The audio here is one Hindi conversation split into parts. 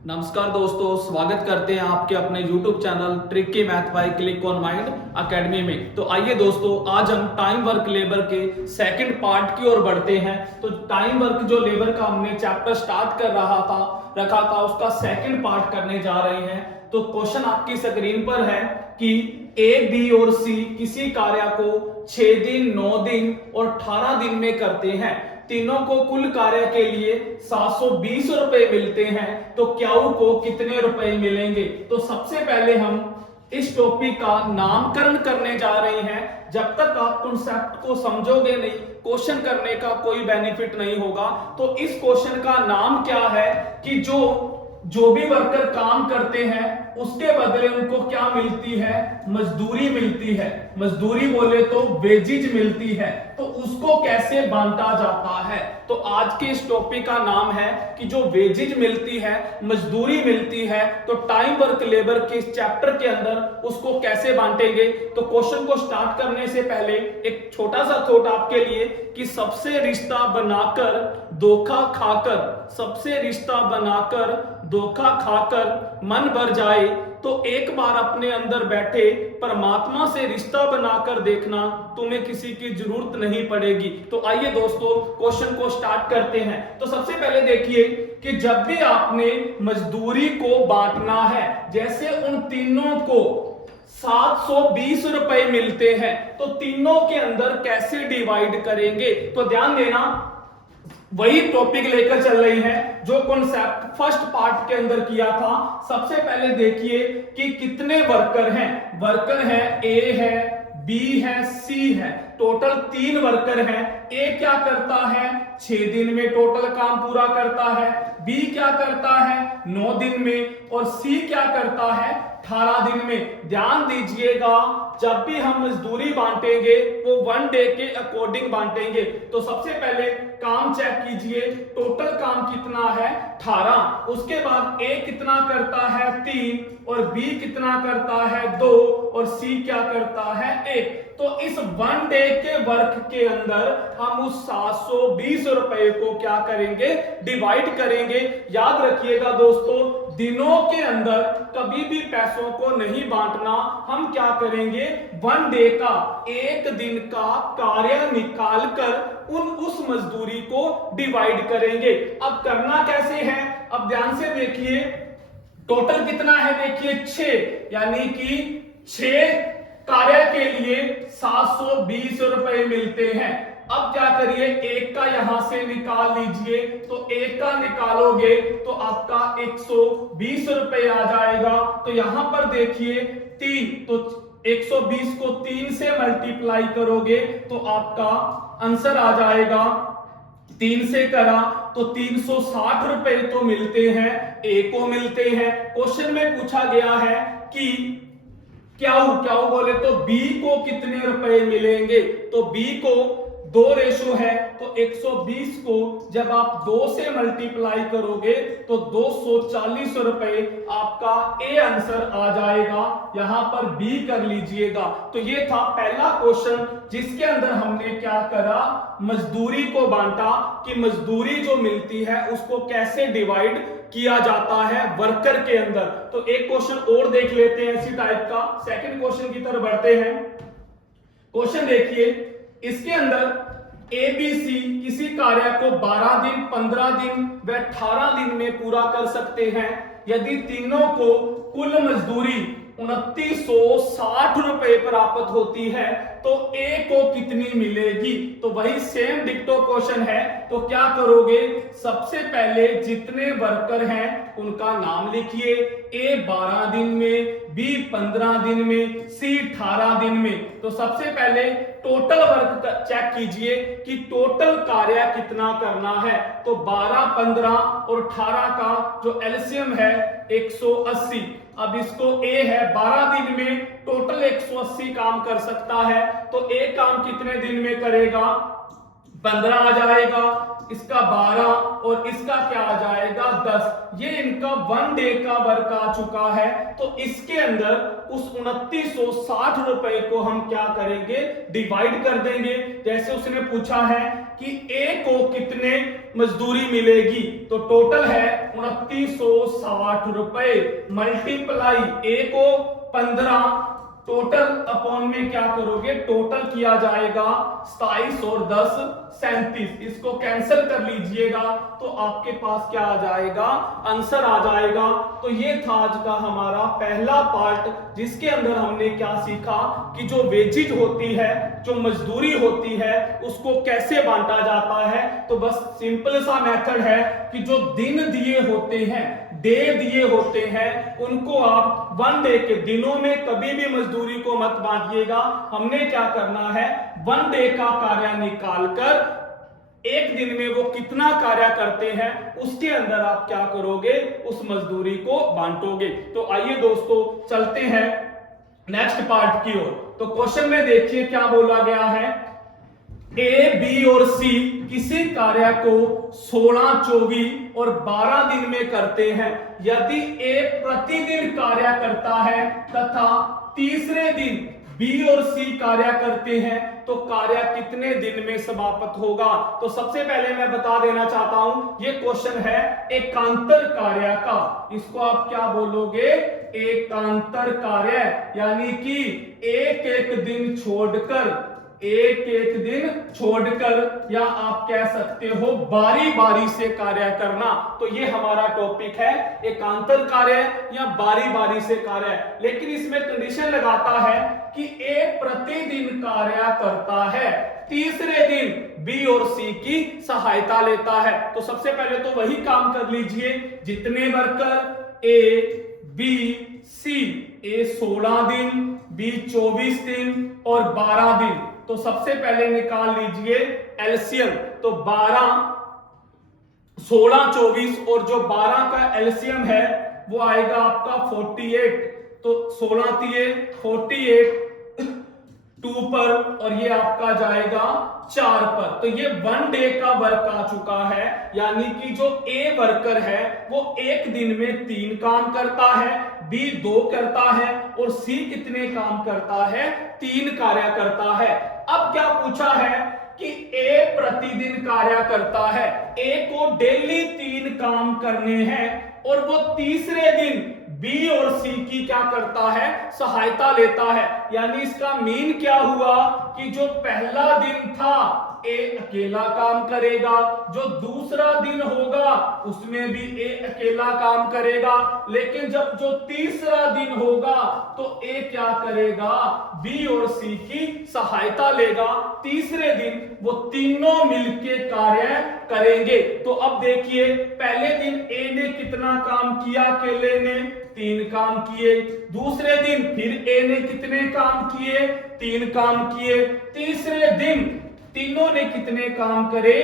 नमस्कार दोस्तों, स्वागत करते हैं आपके अपने YouTube channel tricky math bye click on mind academy में। तो आइए दोस्तों, आज हम टाइम वर्क लेबर के सेकंड पार्ट की ओर बढ़ते हैं। तो टाइम वर्क जो लेबर का हमने चैप्टर स्टार्ट कर रखा था उसका सेकंड पार्ट करने जा रहे हैं। तो क्वेश्चन आपकी स्क्रीन पर है कि ए, बी और सी किसी कार्य को 6 दिन, 9 दिन और 18 दिन में करते हैं। तीनों को कुल कार्य के लिए 720 रुपए मिलते हैं, तो क्याऊ को कितने रुपए मिलेंगे। तो सबसे पहले हम इस टॉपिक का नामकरण करने जा रहे हैं। जब तक आप कॉन्सेप्ट को समझोगे नहीं, क्वेश्चन करने का कोई बेनिफिट नहीं होगा। तो इस क्वेश्चन का नाम क्या है कि जो भी वर्कर काम करते हैं उसके बदले उनको क्या मिलती है, मजदूरी मिलती है। मजदूरी बोले तो वेजिज मिलती है। तो उसको कैसे बांटा जाता है। तो आज के इस टॉपिक का नाम है कि जो वेजिज मिलती है, मजदूरी मिलती है, तो टाइम वर्क लेबर के इस चैप्टर के अंदर उसको कैसे बांटेंगे। तो क्वेश्चन को स्टार्ट करने से पहले एक छोटा सा थॉट आपके लिए कि सबसे रिश्ता बनाकर धोखा खाकर, सबसे रिश्ता बनाकर धोखा खाकर मन भर जाए तो एक बार अपने अंदर बैठे परमात्मा से रिश्ता बनाकर देखना, तुम्हें किसी की जरूरत नहीं पड़ेगी। तो आइए दोस्तों, क्वेश्चन को स्टार्ट करते हैं। तो सबसे पहले देखिए कि जब भी आपने मजदूरी को बांटना है, जैसे उन तीनों को 720 रुपए मिलते हैं, तो तीनों के अंदर कैसे डिवाइड करेंगे। तो ध्यान देना, वही टॉपिक लेकर चल रही है जो कॉन्सेप्ट फर्स्ट पार्ट के अंदर किया था। सबसे पहले देखिए कि कितने वर्कर हैं। वर्कर है ए है, बी है, सी है। टोटल 3 वर्कर हैं। ए क्या करता है, 6 दिन में टोटल काम पूरा करता है। बी क्या करता है, 9 दिन में। और सी क्या करता है, 18 दिन में। ध्यान दीजिएगा, जब भी हम मजदूरी बांटेंगे वो 1 डे के अकॉर्डिंग बांटेंगे। तो सबसे पहले काम चेक कीजिए, टोटल काम कितना है, 18। उसके बाद ए कितना करता है, 3, और बी कितना करता है, 2, और सी क्या करता है, 1। तो इस 1 डे के वर्क के अंदर हम उस 720 रुपए को क्या करेंगे, डिवाइड करेंगे। याद रखिएगा दोस्तों, दिनों के अंदर कभी भी पैसों को नहीं बांटना। हम क्या करेंगे, 1 डे का, 1 दिन का कार्य निकालकर उस मजदूरी को डिवाइड करेंगे। अब करना कैसे है, अब ध्यान से देखिए, टोटल कितना है, देखिए 6, यानी कि 6 कार्य के लिए 720 रुपए मिलते हैं। अब क्या करिए, एक का यहां से निकाल लीजिए। तो एक का निकालोगे तो आपका 120 रुपए आ जाएगा। तो यहां पर देखिए 3, तो 120 को 3 से मल्टीप्लाई करोगे तो आपका आंसर आ जाएगा। 3 से करा तो 360 रुपए तो मिलते हैं, ए को मिलते हैं। क्वेश्चन में पूछा गया है कि क्याऊ बोले तो बी को कितने रुपए मिलेंगे। तो बी को 2 रेशो है, तो 120 को जब आप 2 से मल्टीप्लाई करोगे तो 240 रुपए आपका ए आंसर आ जाएगा। यहां पर बी कर लीजिएगा। तो ये था पहला क्वेश्चन जिसके अंदर हमने क्या करा, मजदूरी को बांटा कि मजदूरी जो मिलती है उसको कैसे डिवाइड किया जाता है वर्कर के अंदर। तो एक क्वेश्चन और देख लेते हैं इसी टाइप का। सेकंड क्वेश्चन की तरफ बढ़ते हैं। क्वेश्चन देखिए, इसके अंदर ए बी सी किसी कार्य को 12 दिन, 15 दिन व 18 दिन में पूरा कर सकते हैं। यदि तीनों को कुल मजदूरी 2960 रुपए प्राप्त होती है तो ए को कितनी मिलेगी। तो वही सेम डिक्टो क्वेश्चन है। तो क्या करोगे, सबसे पहले जितने वर्कर हैं उनका नाम लिखिए। ए 12 दिन में, बी 15 दिन में, सी 18 दिन में। तो सबसे पहले टोटल वर्क चेक कीजिए कि टोटल कार्य कितना करना है। तो 12, 15 और 18 का जो एलसीएम है 180। अब इसको ए है 12 दिन में टोटल 180 काम कर सकता है, तो ए काम कितने दिन में करेगा, 15 आ जाएगा। इसका 12 और इसका क्या आ जाएगा 10। ये इनका 1 डे का वर्क आ चुका है। तो इसके अंदर उस 2960 रुपए को हम क्या करेंगे, डिवाइड कर देंगे। जैसे उसने पूछा है कि ए को कितने मजदूरी मिलेगी, तो टोटल है 2960 रुपए मल्टीप्लाई ए को 15 टोटल अपॉन में क्या करोगे, टोटल किया जाएगा 27 और 10 37। इसको कैंसिल कर लीजिएगा तो आपके पास क्या आ जाएगा, आंसर आ जाएगा। तो ये था आज का हमारा पहला पार्ट, जिसके अंदर हमने क्या सीखा कि जो वेजेज होती है, जो मजदूरी होती है, उसको कैसे बांटा जाता है। तो बस सिंपल सा मेथड है कि जो दिन दिए होते हैं, डे दिए होते हैं, उनको आप 1 डे के दिनों में कभी भी मजदूरी को मत बांटिएगा। हमने क्या करना है, 1 डे का कार्य निकालकर एक दिन में वो कितना कार्य करते हैं उसके अंदर आप क्या करोगे, उस मजदूरी को बांटोगे। तो आइए दोस्तों चलते हैं नेक्स्ट पार्ट की ओर। तो क्वेश्चन में देखिए क्या बोला गया है, ए, बी और सी किसी कार्य को 16, 24 और 12 दिन में करते हैं। यदि ए प्रतिदिन कार्य करता है तथा तीसरे दिन बी और सी कार्य करते हैं, तो कार्य कितने दिन में समाप्त होगा। तो सबसे पहले मैं बता देना चाहता हूं, ये क्वेश्चन है एकांतर कार्य का। इसको आप क्या बोलोगे, एकांतर कार्य, यानी कि एक एक दिन छोड़कर, एक एक दिन छोड़कर, या आप कह सकते हो बारी बारी से कार्य करना। तो ये हमारा टॉपिक है एकांतर कार्य या बारी बारी से कार्य। लेकिन इसमें कंडीशन लगाता है कि ए प्रतिदिन कार्य करता है, तीसरे दिन बी और सी की सहायता लेता है। तो सबसे पहले तो वही काम कर लीजिए, जितने वर्कर ए, बी, सी, ए 16 दिन, बी 24 दिन और 12 दिन। तो सबसे पहले निकाल लीजिए एलसीएम। तो 12, 16, 24 और जो 12 का एलसीएम है वो आएगा आपका 48। तो 16 दिए 48 2 पर और ये आपका जाएगा 4 पर। तो ये 1 डे का वर्क आ चुका है, यानी कि जो ए वर्कर है वो एक दिन में 3 काम करता है, बी 2 करता है और सी कितने काम करता है, 3 कार्य करता है। अब क्या पूछा है कि ए प्रतिदिन कार्य करता है, ए को डेली 3 काम करने हैं और वो तीसरे दिन बी और सी की क्या करता है, सहायता लेता है। यानी इसका मीन क्या हुआ कि जो पहला दिन था ए अकेला काम करेगा, जो दूसरा दिन होगा उसमें भी ए अकेला काम करेगा, लेकिन जब जो तीसरा दिन होगा तो ए क्या करेगा, बी और सी की सहायता लेगा। तीसरे दिन वो तीनों मिलके कार्य करेंगे। तो अब देखिए पहले दिन ए ने कितना काम किया, अकेले ने 3 काम किए। दूसरे दिन फिर ए ने कितने काम किए, 3 काम किए। तीसरे दिन तीनों ने कितने काम करे,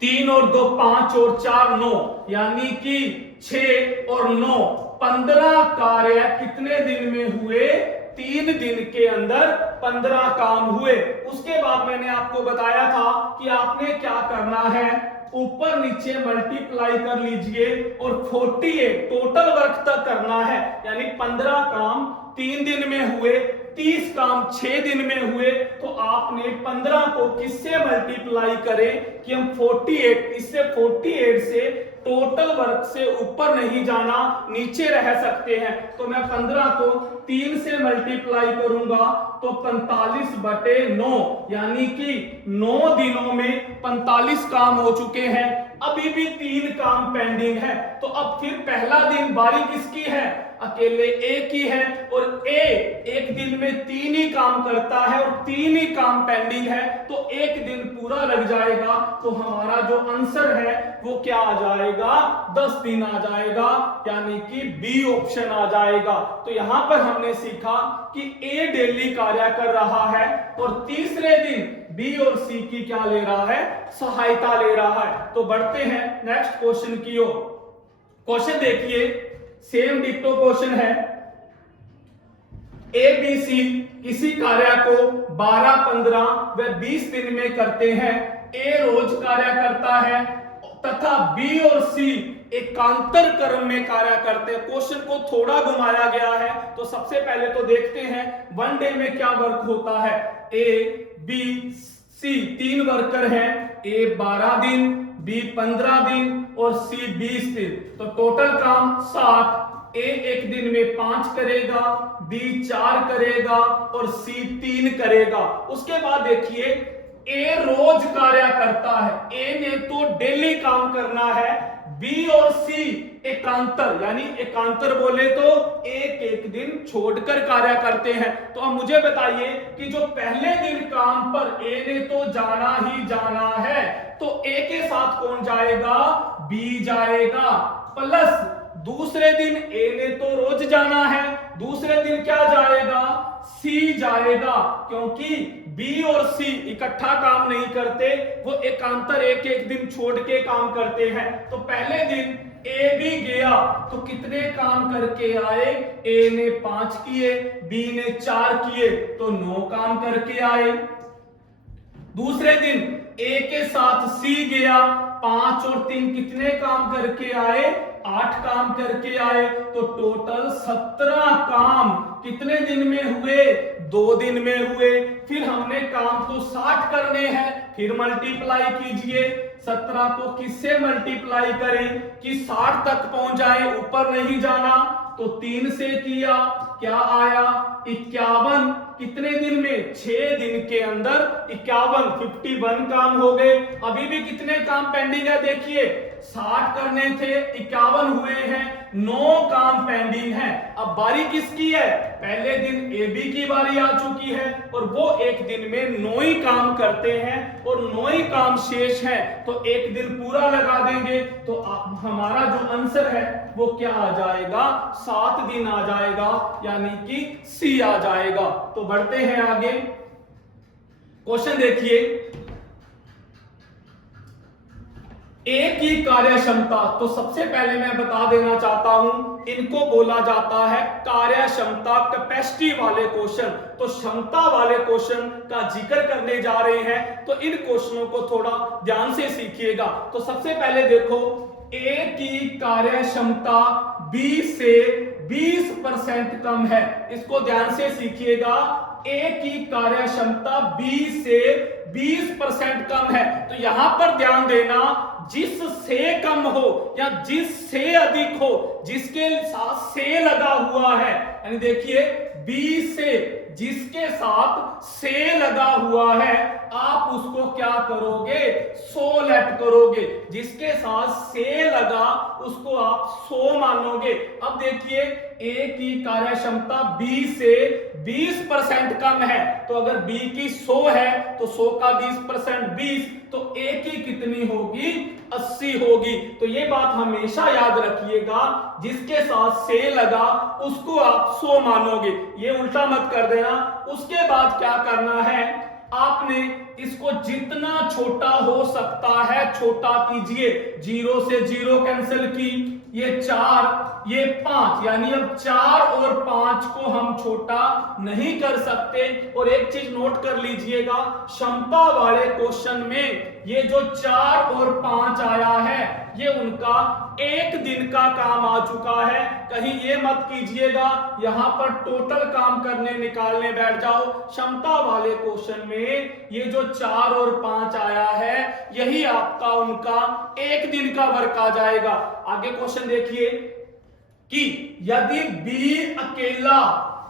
3 और 2 5 और 4 9, यानी कि 6 और 9 15 कार्य कितने दिन में हुए, 3 दिन के अंदर 15 काम हुए। उसके बाद मैंने आपको बताया था कि आपने क्या करना है, ऊपर नीचे मल्टीप्लाई कर लीजिए और 48 टोटल वर्क तक करना है। यानी 15 काम 3 दिन में हुए, 30 काम 6 दिन में हुए। तो आपने 15 को किससे मल्टीप्लाई करें कि हम 48, इससे 48 से टोटल वर्क से ऊपर नहीं जाना, नीचे रह सकते हैं। तो मैं 15 को 3 से मल्टीप्लाई करूंगा तो 45/9, यानी कि 9 दिनों में 45 काम हो चुके हैं। अभी भी 3 काम पेंडिंग है। तो अब फिर पहला दिन बारी किसकी है, अकेले ए की है, और ए एक दिन में 3 ही काम करता है और 3 ही काम पेंडिंग है। तो एक दिन पूरा लग जाएगा। तो हमारा जो आंसर है वो क्या आ जाएगा, 10 दिन आ जाएगा, यानी कि बी ऑप्शन आ जाएगा। तो यहां पर हमने सीखा कि ए डेली कार्य कर रहा है और तीसरे दिन बी और सी की क्या ले रहा है, सहायता ले रहा है। तो बढ़ते हैं नेक्स्ट क्वेश्चन की ओर। क्वेश्चन देखिए, सेम डिक्टो क्वेश्चन है। ए बी सी किसी कार्य को 12, 15 व 20 दिन में करते हैं। ए रोज कार्य करता है तथा बी और सी एकांतर क्रम में कार्य करते हैं। क्वेश्चन को थोड़ा घुमाया गया है, तो सबसे पहले तो देखते हैं वन डे में क्या वर्क होता है। ए बी सी 3 वर्कर हैं, ए 12 दिन, बी 15 दिन और सी 20 दिन, तो टोटल काम 7। ए एक दिन में 5 करेगा, बी 4 करेगा और सी 3 करेगा। उसके बाद देखिए ए रोज कार्य करता है, ए ने तो डेली काम करना है, बी और सी एकांतर, यानी एकांतर बोले तो एक एक दिन छोड़कर कार्य करते हैं। तो अब मुझे बताइए कि जो पहले दिन काम पर ए ने तो जाना ही जाना है, तो ए के साथ कौन जाएगा, बी जाएगा, प्लस दूसरे दिन ए ने तो रोज जाना है, दूसरे दिन क्या जाएगा, सी जाएगा, क्योंकि बी और सी इकट्ठा काम नहीं करते, वो एकांतर एक एक दिन छोड़ के काम करते हैं। तो पहले दिन ए भी गया तो कितने काम करके आए, ए ने 5 किए, बी ने 4 किए, तो 9 काम करके आए। दूसरे दिन ए के साथ सी गया, 5 और 3 कितने काम करके आए, 8 काम करके आए, तो टोटल 17 काम कितने दिन में हुए, 2 दिन में हुए। फिर हमने काम तो 60 करने हैं, फिर मल्टीप्लाई कीजिए, 17 को किससे मल्टीप्लाई करें कि 60 तक पहुंच जाए, ऊपर नहीं जाना, तो 3 से किया, क्या आया 51। कितने दिन में, 6 दिन के अंदर 51, 51 काम हो गए। अभी भी कितने काम पेंडिंग है, देखिए 60 करने थे, 51 हुए हैं, 9 काम पेंडिंग है। अब बारी किसकी है, पहले दिन ए बी की बारी आ चुकी है और वो एक दिन में 9 ही काम करते हैं और 9 ही काम शेष है, तो एक दिन पूरा लगा देंगे, तो हमारा जो आंसर है वो क्या आ जाएगा, 7 दिन आ जाएगा, यानी कि सी आ जाएगा। तो बढ़ते हैं आगे, क्वेश्चन देखिए, ए की कार्य क्षमता। तो सबसे पहले मैं बता देना चाहता हूं, इनको बोला जाता है कार्य क्षमता, कैपेसिटी वाले क्वेश्चन। तो क्षमता वाले क्वेश्चन का जिक्र करने जा रहे हैं, तो इन क्वेश्चनों को थोड़ा ध्यान से सीखिएगा। तो सबसे पहले देखो, ए की कार्य क्षमता बी से 20% कम है, इसको ध्यान से सीखिएगा। ए की कार्य क्षमता बी से 20% कम है, तो यहां पर ध्यान देना, जिससे कम हो या जिससे अधिक हो, जिसके साथ से लगा हुआ है, यानी देखिए बी से जिसके साथ से लगा हुआ है, आप उसको क्या करोगे, 100 लेट करोगे, जिसके साथ से लगा उसको आप 100 मानोगे। अब देखिए ए की कार्य क्षमता बी से 20% कम है, तो अगर बी की 100 है तो 100 का 20% 20, तो ए की कितनी होगी, 80 होगी। तो ये बात हमेशा याद रखिएगा, जिसके साथ से लगा उसको आप 100 मानोगे, ये उल्टा मत कर देना। उसके बाद क्या करना है, आपने इसको जितना छोटा हो सकता है छोटा कीजिए, 0 से 0 कैंसिल की, ये 4 ये 5, यानी अब 4 और 5 को हम छोटा नहीं कर सकते। और एक चीज नोट कर लीजिएगा, क्षमता वाले क्वेश्चन में ये जो 4 और 5 आया है, ये उनका एक दिन का काम आ चुका है। कहीं ये मत कीजिएगा यहां पर टोटल काम करने निकालने बैठ जाओ। क्षमता वाले क्वेश्चन में ये जो 4 और 5 आया है, यही आपका उनका एक दिन का वर्क आ जाएगा। आगे क्वेश्चन देखिए कि यदि बी अकेला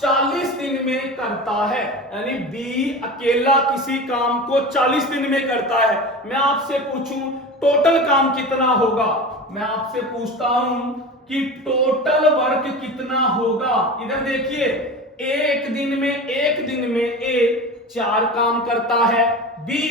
40 दिन में करता है, यानी बी अकेला किसी काम को 40 दिन में करता है, मैं आपसे पूछूं टोटल काम कितना होगा, मैं आपसे पूछता हूं कि टोटल वर्क कितना होगा। इधर देखिए एक दिन में ए 4 काम करता है, बी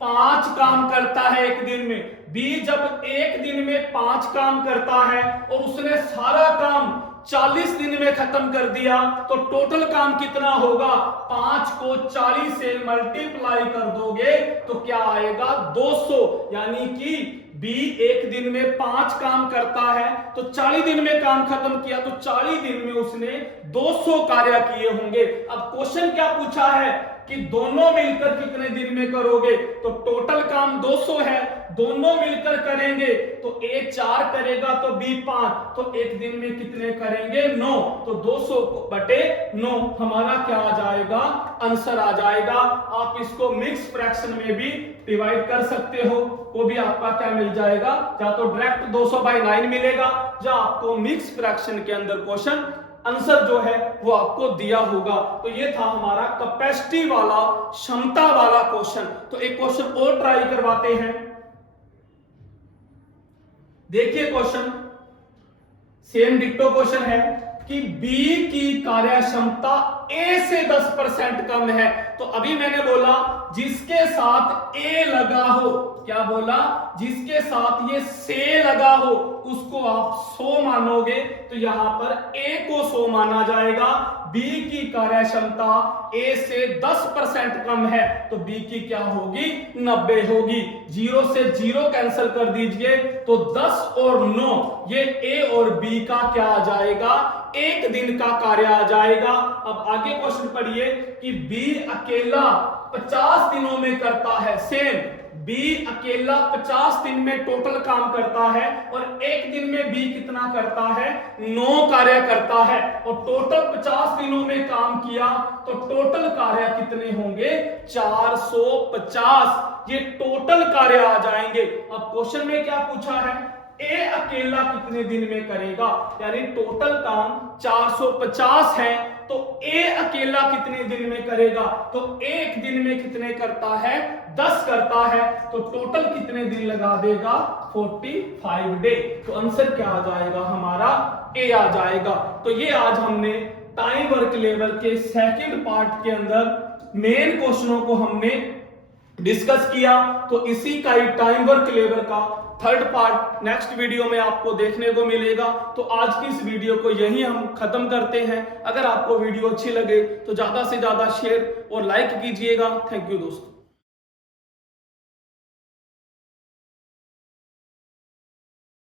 5 काम करता है एक दिन में। बी जब एक दिन में 5 काम करता है और उसने सारा काम 40 दिन में खत्म कर दिया, तो टोटल काम कितना होगा, 5 को 40 से मल्टीप्लाई कर दोगे तो क्या आएगा, 200। यानी कि बी एक दिन में 5 काम करता है तो 40 दिन में काम खत्म किया, तो 40 दिन में उसने 200 कार्य किए होंगे। अब क्वेश्चन क्या पूछा है कि दोनों मिलकर कितने दिन में करोगे, तो टोटल काम 200 है, दोनों मिलकर करेंगे तो A 4 करेगा तो B 5, तो एक दिन में कितने करेंगे 9, तो 200 बटे 9 हमारा क्या आ जाएगा, आंसर आ जाएगा। आप इसको मिक्स फ्रैक्शन में भी डिवाइड कर सकते हो, वो भी आपका क्या मिल जाएगा, या तो डायरेक्ट 200/9 मिलेगा, या आपको मिक्स फ्रैक्शन के अंदर क्वेश्चन आंसर जो है वो आपको दिया होगा। तो ये था हमारा कैपेसिटी वाला, क्षमता वाला क्वेश्चन। तो एक क्वेश्चन और ट्राई करवाते हैं। देखिए क्वेश्चन सेम डिक्टो क्वेश्चन है कि B की कार्य क्षमता A से 10% कम है। तो अभी मैंने बोला जिसके साथ A लगा हो, क्या बोला, जिसके साथ ये से लगा हो उसको आप 100 मानोगे, तो यहां पर A को 100 माना जाएगा। B की कार्य क्षमता A से 10% कम है तो B की क्या होगी, 90 होगी। 0 से 0 कैंसिल कर दीजिए तो 10 और 9 ये A और B का क्या आ जाएगा, एक दिन का कार्य आ जाएगा। अब आगे क्वेश्चन पढ़िए कि B अकेला 50 दिनों में करता है, सेम B अकेला 50 दिन में टोटल काम करता है और एक दिन में B कितना करता है, 9 कार्य करता है, और टोटल 50 दिनों में काम किया तो टोटल कार्य कितने होंगे, 450। ये टोटल कार्य आ जाएंगे। अब क्वेश्चन में क्या पूछा है, A अकेला कितने दिन में करेगा, यानी टोटल काम 450 है तो A अकेला कितने दिन में करेगा, तो एक दिन में कितने करता है, 10 करता है, तो टोटल कितने दिन लगा देगा, 45 डे। तो आंसर क्या आ जाएगा हमारा, A आ जाएगा। तो ये आज हमने टाइम वर्क लेवल के सेकंड पार्ट के अंदर मेन क्वेश्चनों को हमने डिस्कस किया। तो इसी का ही टाइम वर्क लेवल का थर्ड पार्ट नेक्स्ट वीडियो में आपको देखने को मिलेगा। तो आज की इस वीडियो को यही हम खत्म करते हैं। अगर आपको वीडियो अच्छी लगे तो ज्यादा से ज्यादा शेयर और लाइक कीजिएगा। थैंक यू दोस्तों।